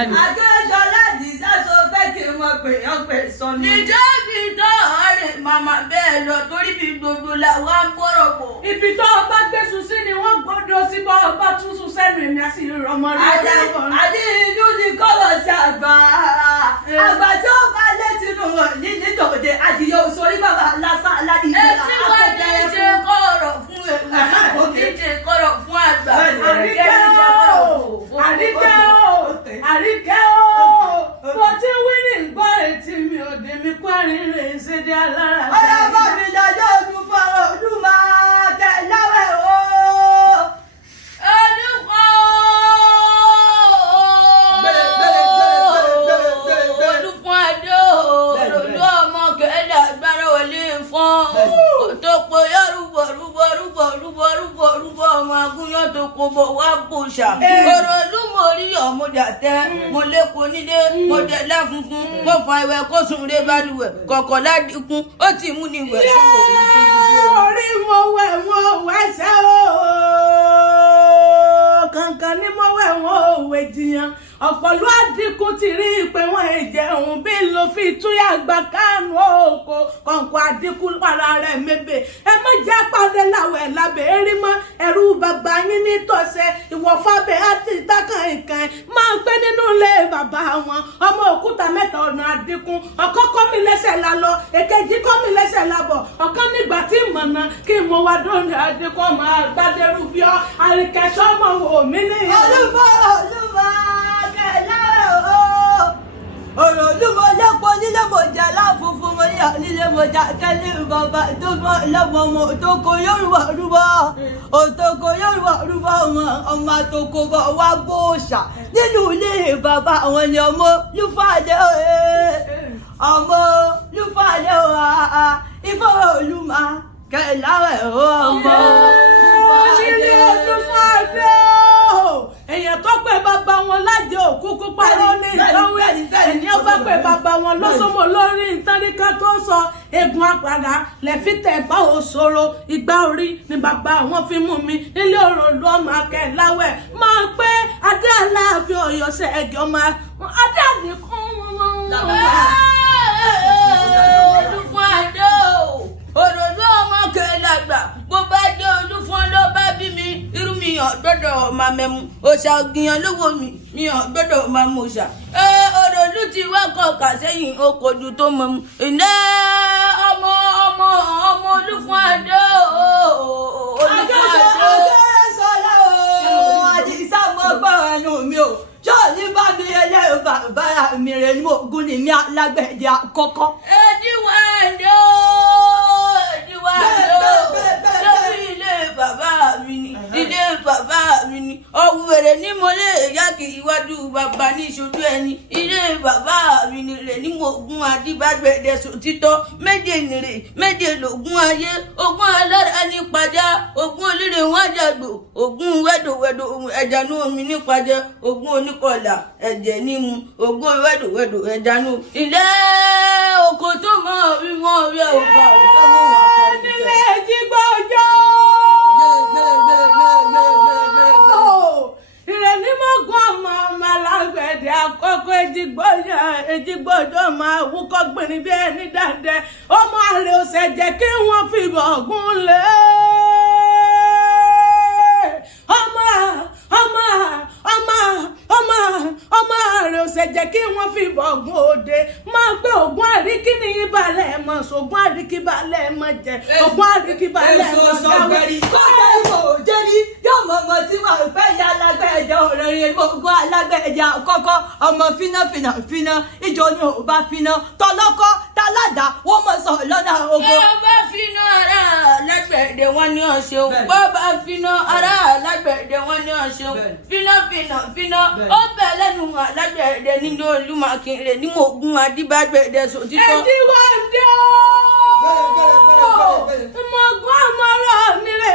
Adéṣọlá Dìsáṣọ fẹ́ kí n mọ̀ pé ọ̀pẹ̀ sọ ni. Ìjọ́ ibi tó ọ̀rẹ́ màmá bẹ́ẹ̀ lọ torí bí gbogbo làwọn ń bọ̀rọ̀ bọ̀. Ibi tó ọba gbèsùn sí ni wọ́n gbọ́dọ̀ sí bá ọba tún sùn sẹ́nu èmi àti ìrọmọ rẹ̀. Adé inú ni kọ́lọ̀ sí àgbà. Àgbà tí ó bá létí nù ní nítòde adìyẹ òṣòrí bàbá lásán aládìyẹ. Etí wa ní ìṣe kọ̀rọ̀ fún èmi, ìṣe kọ̀rọ̀ fún àgbà. Àríkẹ́ o, mo ti wí ní gbọ́ etí mi ò dé mi kó àríre ìṣèdí alára. Ọ̀yá bá mi lọ́jọ́ ọdún fọ́rọ̀ ọdún máa tẹ̀ láwẹ̀ o. Olùkọ́ olùkọ́ àdó olùdó ọmọ kẹ́lẹ́ agbára wọlé fún òtòpó yọrùbọ̀ ọmọ agúnyán tó kó bọ̀ wá bòṣà. Ọ̀rọ̀ olúmọ̀rí ọ̀mọdé àtẹ mo lẹ́kọ̀ọ́ nílé mo dẹ̀ láfunfun mo fa ìwẹ̀ kó sùn ré balùwẹ̀ kọ̀kọ̀ ládìkún ó ti mú ní ìwẹ̀ sọ̀rọ̀ orí mo wẹ̀sẹ̀ o kankan ní mo wẹ̀ jiyàn ọ̀pọ̀lú àdínkù ti rí ìpè wọn ìjẹun bí ló fi túyà gbà kánú òkò kọ̀ǹkọ̀ àdínkù para rẹ̀ mébè ẹ má jẹ́ pàdé láwẹ̀ lábẹ́ erí mọ́ ẹ̀rú bàbá yín ní tọ̀sẹ̀ ìwọ̀fàbẹ̀ àti ìtàkàn ìkàn máa ń pẹ́ nínú ilé bàbá wọn ọmọ òkúta mẹ́ta ọ̀nà àdínkù ọ̀kan kọ́ mi lẹ́sẹ̀ la lọ èkejì kọ́ mi lẹ́sẹ̀ la bọ̀ ọ̀kan nígbà tí mọ̀nà kí mo wá dóni àdínkù máa gbádẹ́rù bíọ́ àríkẹ́sọ́ mọ̀ wò mí ní olùfọ́ ọ̀rọ̀ olúmọ lẹ́pọ̀ nílé mo jà láfunfun mo yà nílé mo jà tẹ́lẹ̀ bàbá tó mọ lọ́wọ́ ọmọ òtòkò Yorùbá rúbọ òtòkò Yorùbá rúbọ ọmọ àtòkò bọ̀ wá bòòṣà nínú ilé bàbá àwọn ni ọmọ lúfàdé ọmọ lúfàdé ìfọwọ́ olúmọ kẹláwẹ̀ ọmọ nílé olúfàdé èèyàn tó pè bàbá wọn lájẹ òkúkú parọ́ ní ìdánwò ènìyàn bá pè bàbá wọn lọ́sọ̀mọ̀ lórí ìtàníkà tó sọ egun àpàdà lẹ́fítẹ̀ bá òṣòro ìgbà orí ni bàbá wọn fi mú mi nílé òròlú ọmọ akẹ́láwẹ̀ máa pé adé Aláàfin Ọ̀yọ́ ṣẹ́gi ọmọ adé àdínkùn olùfún àdó òròlú ọmọ kẹlàgbà bó bá jẹ́ olúfún ló bá bí mi irú mi hàn gbọ́dọ̀ máa mẹ́mu òòṣà ògìyàn lówó mi hàn gbọ́dọ̀ máa mú òòṣà. Òròlú ti wá kọ̀ọ̀kà sẹ́yìn okòdù tó mọ̀ mu ìná ọmọ olúfún àdó olúfún àdó. Adéṣọlá o Àdìsá mo gbọ́ ẹnu mi o ṣọ́ọ̀lì bá mi ẹlẹ́rù bàbá mi rẹ̀ ní ògùn ní mi alágbẹ̀dẹ àkọ́kọ́. Ẹ̀dínwáńdó lórí ilé bàbá mi ni ilé bàbá mi ni ọ̀wẹ̀rẹ̀ ní mo lè yá kí iwájú bàbá ní ìṣojú ẹni ilé bàbá mi ni rẹ̀ ní mo gún adíbàgbẹ̀dẹ sòtítọ́ méje nìrè méje lògún ayé ogún alára ní pàjá ogún olíre wọn àjàgbò ogún wẹ́dòwẹ́dò ẹ̀jánú omi nípàjẹ́ ogún oníkọlà ẹ̀jẹ̀ nímu ogún wẹ́dòwẹ́dò ẹ̀jánú ilé oko tó mọ orí wọn rí ọba tó mọ wọn kọ nílé Èjìgbọ́jọ́ ìrẹ̀nímọ̀gún ọmọ alágbẹ̀dẹ àkọ́kọ́ Èjìgbọ́jọ́ máa wúkọ́ gbìnrín bí ẹni dáadẹ́ ọmọ àrẹ ọ̀sẹ̀ jẹ́ kí wọ́n fi bọ̀gún lé ọmọ àrẹ ọ̀sẹ̀ jẹ́ kí wọ́n fi bọ̀gún òde máa gbé ògùn àríkí ní ìbàlẹ̀ mọ̀ sógùn àríkí balẹ̀ mọ̀ jẹ́ ògùn àríkí balẹ̀ mọ̀ sọ̀gbẹ̀rì kọ́kẹ́ ìwò òjẹ́rí yóò mọ̀ ọmọ tí wọ́n fẹ́ ya alágbẹ̀dẹ òrèrè gbogbo alágbẹ̀dẹ àkọ́kọ́ ọmọ fínà ìjọ ni ò bá fínà tọlọ́kọ́ táládà wọ́n mọ̀ sọ lọ́nà ogo. bó bá finá ara alágbẹ̀dẹ wọn ní ọ̀ṣẹ́ bó bá finá ara alágbẹ̀dẹ wọn ní ọ̀ṣẹ́ fínà ó bẹ̀ lẹ́nu alágbẹ̀dẹ nínú olúmọkìnrin ní mo gún adíbàgbẹ̀dẹ sòtítọ́. Ẹ̀dínwáńdó mọ̀gún àmọ́rọ̀ mi rè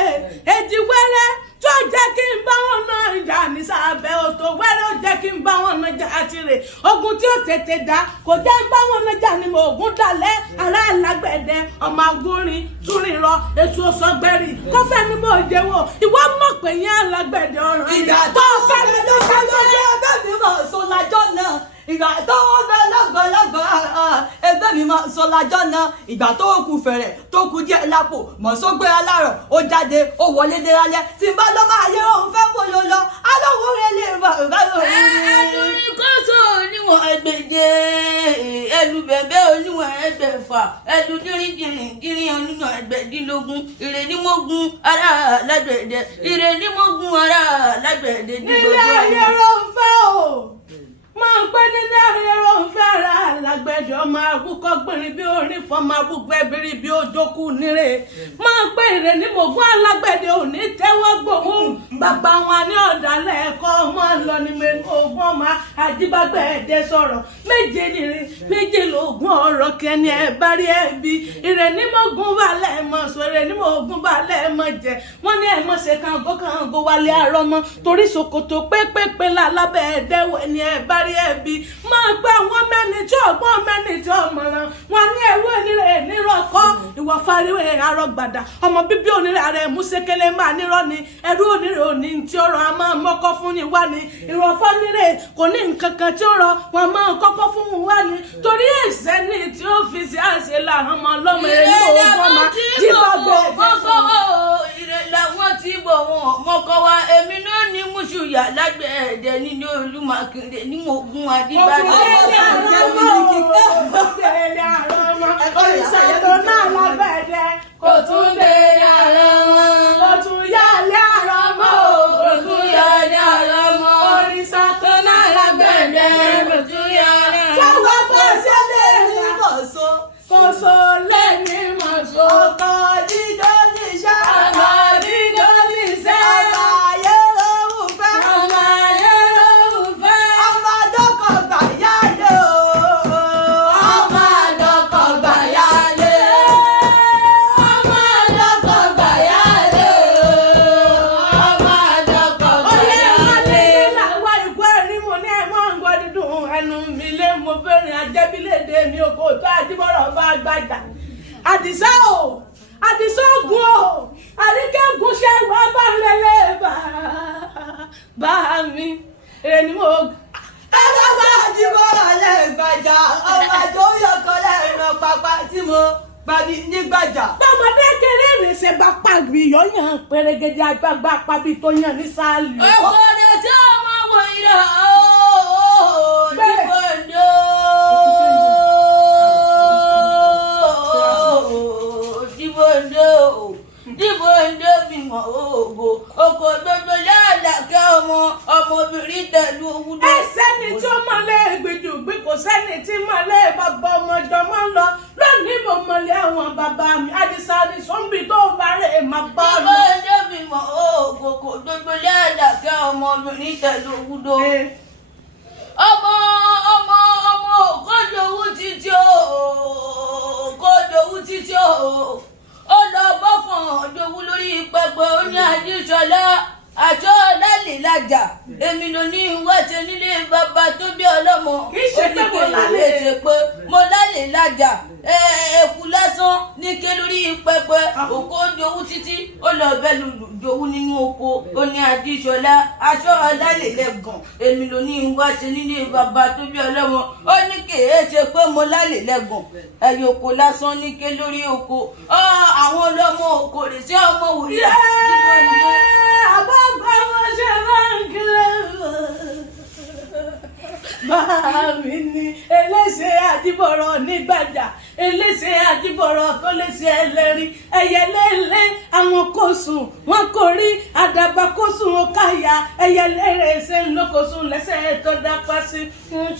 Èjìwẹ́rẹ́ tó jẹ́ kí n bá wọn náà jà ní sábẹ́ òtò wẹ́rẹ́ ó jẹ́ kí n bá wọn náà jà àtìrè ogun tí ó tètè dá kò jẹ́ ń bá wọn náà jà ní mo ògùn dalẹ̀ ará alágbẹ̀dẹ ọmọ agúnrin túrin rọ èso sọgbẹ́rì kọfẹ́ ni mo jẹ́wọ́ ìwọ mọ̀ pé yẹn alágbẹ̀dẹ ọ̀rọ̀ ìgbà tó fẹ́ mi ló fẹ́ lọ́jọ́ ẹgbẹ́ mi mọ̀ sọ lájọ́ náà ìgbà tó wọ́n bẹ lọ́gọ́lọ́gọ́ ẹgbẹ́ mi mọ̀ sọ lájọ́ náà ìgbà tó kù fẹ̀rẹ̀ tó kù díẹ̀ lápò mọ̀ sógbé alárọ̀ ó jáde ó wọlé dé lálẹ́ tí n bá lọ́ máa yẹ òun fẹ́ bò ló lọ alówó rẹ̀ lè bá òun. ẹdùnrin kọ́sọ̀ oníwọ̀n ẹgbẹ̀je ẹlù bẹ̀bẹ̀ oníwọ̀n ẹgbẹ̀fà ẹlù dírìndírìn oníwọ̀n ẹgbẹ̀dínlógún ìrè ní mo gun ará lágbẹ̀dẹ ìrè ní mo gun ará lágbẹ̀dẹ ní gbogbo. nílé ayé ló ń fẹ́ o máa ń pẹ́ nílé ayé ló ń fẹ́ ara alágbẹ̀dẹ ọmọ àbúkọ́ gbìnrín bí orin fọmọ àbúkọ́ ẹbírí bí ojókù nírè máa ń pẹ́ ìrè ní gbogbo alágbẹ̀dẹ òní tẹ́wọ́ gbòhùn bàbá wọn ní ọ̀dàlẹ̀ ẹ̀kọ́ ọmọ lọ ní mẹ́nu ogún ọmọ àjíbágbẹ̀ẹ́dẹ sọ̀rọ̀ méje nìrè méje lóògùn ọ̀rọ̀ kẹ́ni ẹ̀ bá rí ẹbí ìrè ní mọ̀gún balẹ̀ mọ̀ sọ ìrè ní mọ̀gún balẹ̀ mọ̀ jẹ wọ́n ní ẹ̀mọ́ ṣe kàngó wálé àárọ̀ mọ́ torí ṣòkòtò pépépé lálábẹ́ ẹ̀dẹ́wẹ̀ ni ẹ̀ bá rí ẹbí máa gbá wọn mẹ́ni tí ọgbọ́n mẹ́ni tí ọmọràn wọn ní ẹ̀wọ́ onírè nírọ̀kọ́ ìwọ fariwe arọ́gbàdà ọmọ bíbí onírè ààrẹ músekele máa nírọ̀ ni ẹrú onírè òní tí ó rọ a máa mọ́kọ́ fún ni wá ni ìrọ̀fọ́ nírè kò ní nǹkan kan tí ó rọ wọn máa kọ́kọ́ fún wá ni torí ẹ̀sẹ̀ ní tí ó fi sí àṣẹ làwọn ọmọ ọlọ́mọ ẹ̀rí òògùn ọmọ ìrè làwọn tí bọ̀ wọn mọ́kọ́ wa èmi náà ní mùsùlùmí lágbẹ̀ẹ́dẹ nínú olùmọ̀kìrè ní ogun adébáyé. Kò tún délé àrọ̀ mọ́. Kò tún yálé àrọ̀ mọ́. Kò tún yálé àrọ̀ mọ́. Òrìṣà tó náà lágbẹ̀dẹ. Kò tún yálé àrọ̀ mọ́. Sáwọ́ bó ṣe lè ní mọ̀ṣọ́. Kò so lè ní mọ̀ṣọ́. Ọkọ̀ dídó níṣẹ́. Ọkọ̀ dídó níṣẹ́. Ọmọ ayé lóhùn fẹ́. Ọmọ ayé lóhùn fẹ́. Ọmọ àdókò gbà yálé o. Ọmọ àdókò gbà yálé. Ọmọ àdókò gbà yálé o. Ọmọ àdókò gbà yálé. Olè wọlé làwọn ìkú ẹ̀rí mo ní ẹ̀mọ́ ń gbọ́ dídùn ẹnu mi lé mo bẹ̀rẹ̀ ajẹ́bílédè mi ò kò tó àjíbọ̀rọ̀ bá gbàjà. Àdìsá o àdìsá ògùn o àríkẹ́gùn ṣe wá bá lélẹ̀ bá mi èrè ni mo. ẹgbẹ́ bá àjíbọ̀rọ̀ lẹ́gbàjà ọmọ àjọ yọkọ lẹ́rìn pápá tí mo gbàdí nígbàjà. Tọmọdé kéré ìrìnsẹ̀ bá pàgbì yọ̀yàn pèrègèdè àgbàgbà pàbí tó yàn ní sáàlì. ọ̀pọ̀lọpọ̀ tí ọmọ wọ ìrà dìbòǹdò dìbòǹdò mímọ ògo oko gbogbo lálàkẹ́ ọmọbìnrin tẹ̀lú owúdó. Ẹsẹ́ni tí ó mọ̀lẹ́ gbèjò gbé kò sẹ́ni tí mọ̀lẹ́ bàbá ọmọjọ́ máa ń lọ lónìí mo mọ̀lẹ́ àwọn bàbá mi Àdìsá ni sọ́nbì tó bá rẹ̀ máa bá mi. dìbòǹdò mímọ ògo oko gbogbo lálàkẹ́ ọmọbìnrin tẹ̀lú owúdó. ọmọ kódòwú títí o ó lọ bọ́fọ̀n ọ̀dọ́wú lórí pẹpẹ ó ní Adéṣọlá àjọ lálẹ́ lájà èmi ló ní wáṣẹ nílé bàbá tó bí ọlọ́mọ kì í ṣe pé mo lálẹ́ ṣe pé mo lálẹ́ lájà ẹ̀kú lásán ní ké lórí pẹpẹ òkò dowú títí ó lọ bẹ́ẹ̀ dowú nínú oko ó ní Adéṣọlá aṣọ lálẹ́ lẹ́gàn èmi ló ní wáṣẹ nílé bàbá tó bí ọlọ́mọ ó ní kèé ṣe pé mo lálẹ́ lẹ́gàn ẹ̀yìn òkò lásán ní ké lórí oko àwọn ọlọ́mọ òkò rè sí ọmọ wòlíà àbọ̀gbà wọn ṣe máa ń kílẹ̀ Bàmí ni eléṣe àjíbọ̀rọ̀ nígbàjà eléṣe àjíbọ̀rọ̀ tó léṣe ẹlẹ́rìí ẹyẹlẹ́lẹ àwọn kò sùn wọn kò rí àdàbà kò sùn ó káyà ẹyẹlẹ́rẹ̀ ṣe ń lókòsùn lẹ́sẹ̀ tó dápá sí wọ́n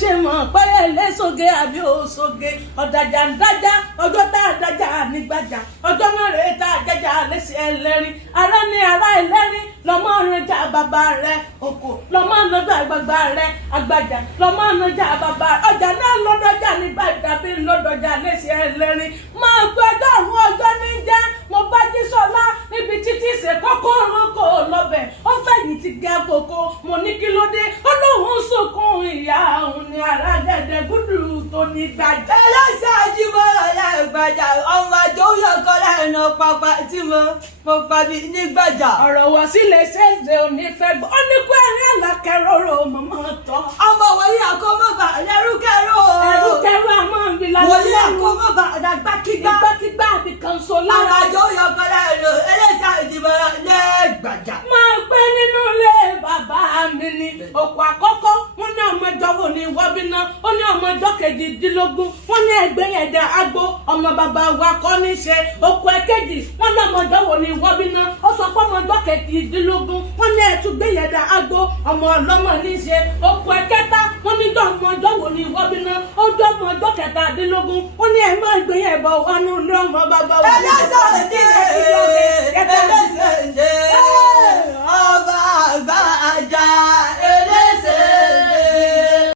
ṣe mọ̀ pẹ́yẹ lẹ́sọ̀gẹ́ àbí òṣogẹ́ ọ̀dàjà ń dájà ọjọ́ tá a dájà nígbàjà ọjọ́ náà rèé tá a dájà lẹ́sẹ̀ ẹlẹ́rìí ará ní ará ẹlẹ́rìí lọ́mọ ọ̀rẹ́jà bàbá rẹ̀ òkò lọ́mọ ọ̀nàjà bàbá rẹ̀ àgbàjà lọ́mọ ọ̀nàjà bàbá ọjà náà lọ́dọ̀jà nígbàjà bí lọ́dọ̀jà lẹ́sẹ̀ ẹlẹ́rìí máa gbọ́dọ̀ àwọn ọjọ́ ní jẹ́ mo bá jí sọ́lá níbi níbi títí ṣe kọ́kọ́rọ́ kò lọ́bẹ̀ ó fẹ̀yìn ti gé àkókò mo ní kí ló dé ó lóun sunkún ìyá òun ní ara gẹ̀dẹ̀ gúdù tó ní gbàjà. ẹlẹ́sẹ̀ Ajíbọ́lá Lágbàjà ọmọ àjọ òyìnbó lẹ́nu pápá tí mo pa bí ní Gbàjà. ọ̀rọ̀ wọ̀ sílẹ̀ ṣẹ́ǹsẹ̀ òní fẹ́ gbọ́ ó ní kó ẹ̀rín àlàkẹ́rọ̀rọ̀ mọ̀mọ́ tọ́. ọmọ wòlíì àkọ́mọ́bà lẹ́rúkẹ́rọ̀. ẹ̀rúkẹ́rọ̀ àmọ́ ń bi lálẹ́. wòlíì àkọ́mọ́bà àdàgbàkígbà. ìgbàkígbà àti kan so lára. àwọn àjọ òyìnbó lẹ́nu ẹlẹ́sẹ̀ Ajíbọ́lá Lágbàjà. máa pẹ́ nínú ilé bàbá mi ni òkú àkọ́kọ́ wọ́n ní ọmọ ẹjọ́ wo ni wọ́n bí ná ó ní ọmọ ẹjọ́ kejìdínlógún wọ́n ní ẹgbẹ́ yẹn dẹ agbo ọmọ bàbá wa kọ́ ní ṣe òkú ẹ̀kejì wọ́n ní ọmọ ẹjọ́ wo ni wọ́n bí ná ó sọ pé ọmọ ẹjọ́ kejìdínlógún wọ́n ní ẹ̀túgbé yẹn dẹ agbo ọmọ ọlọ́mọ ní ṣe òkú ẹ̀kẹta wọ́n ní ọmọ ẹjọ́ wo ni wọ́n bí ná ó dọ́ ọmọ ẹjọ́ kẹtàdínlógún wọ́n ní ẹ̀mọ́ ẹgbẹ́ yẹn bọ̀ wọnú ilé ọmọ bàbá wa. ẹlẹ́sẹ̀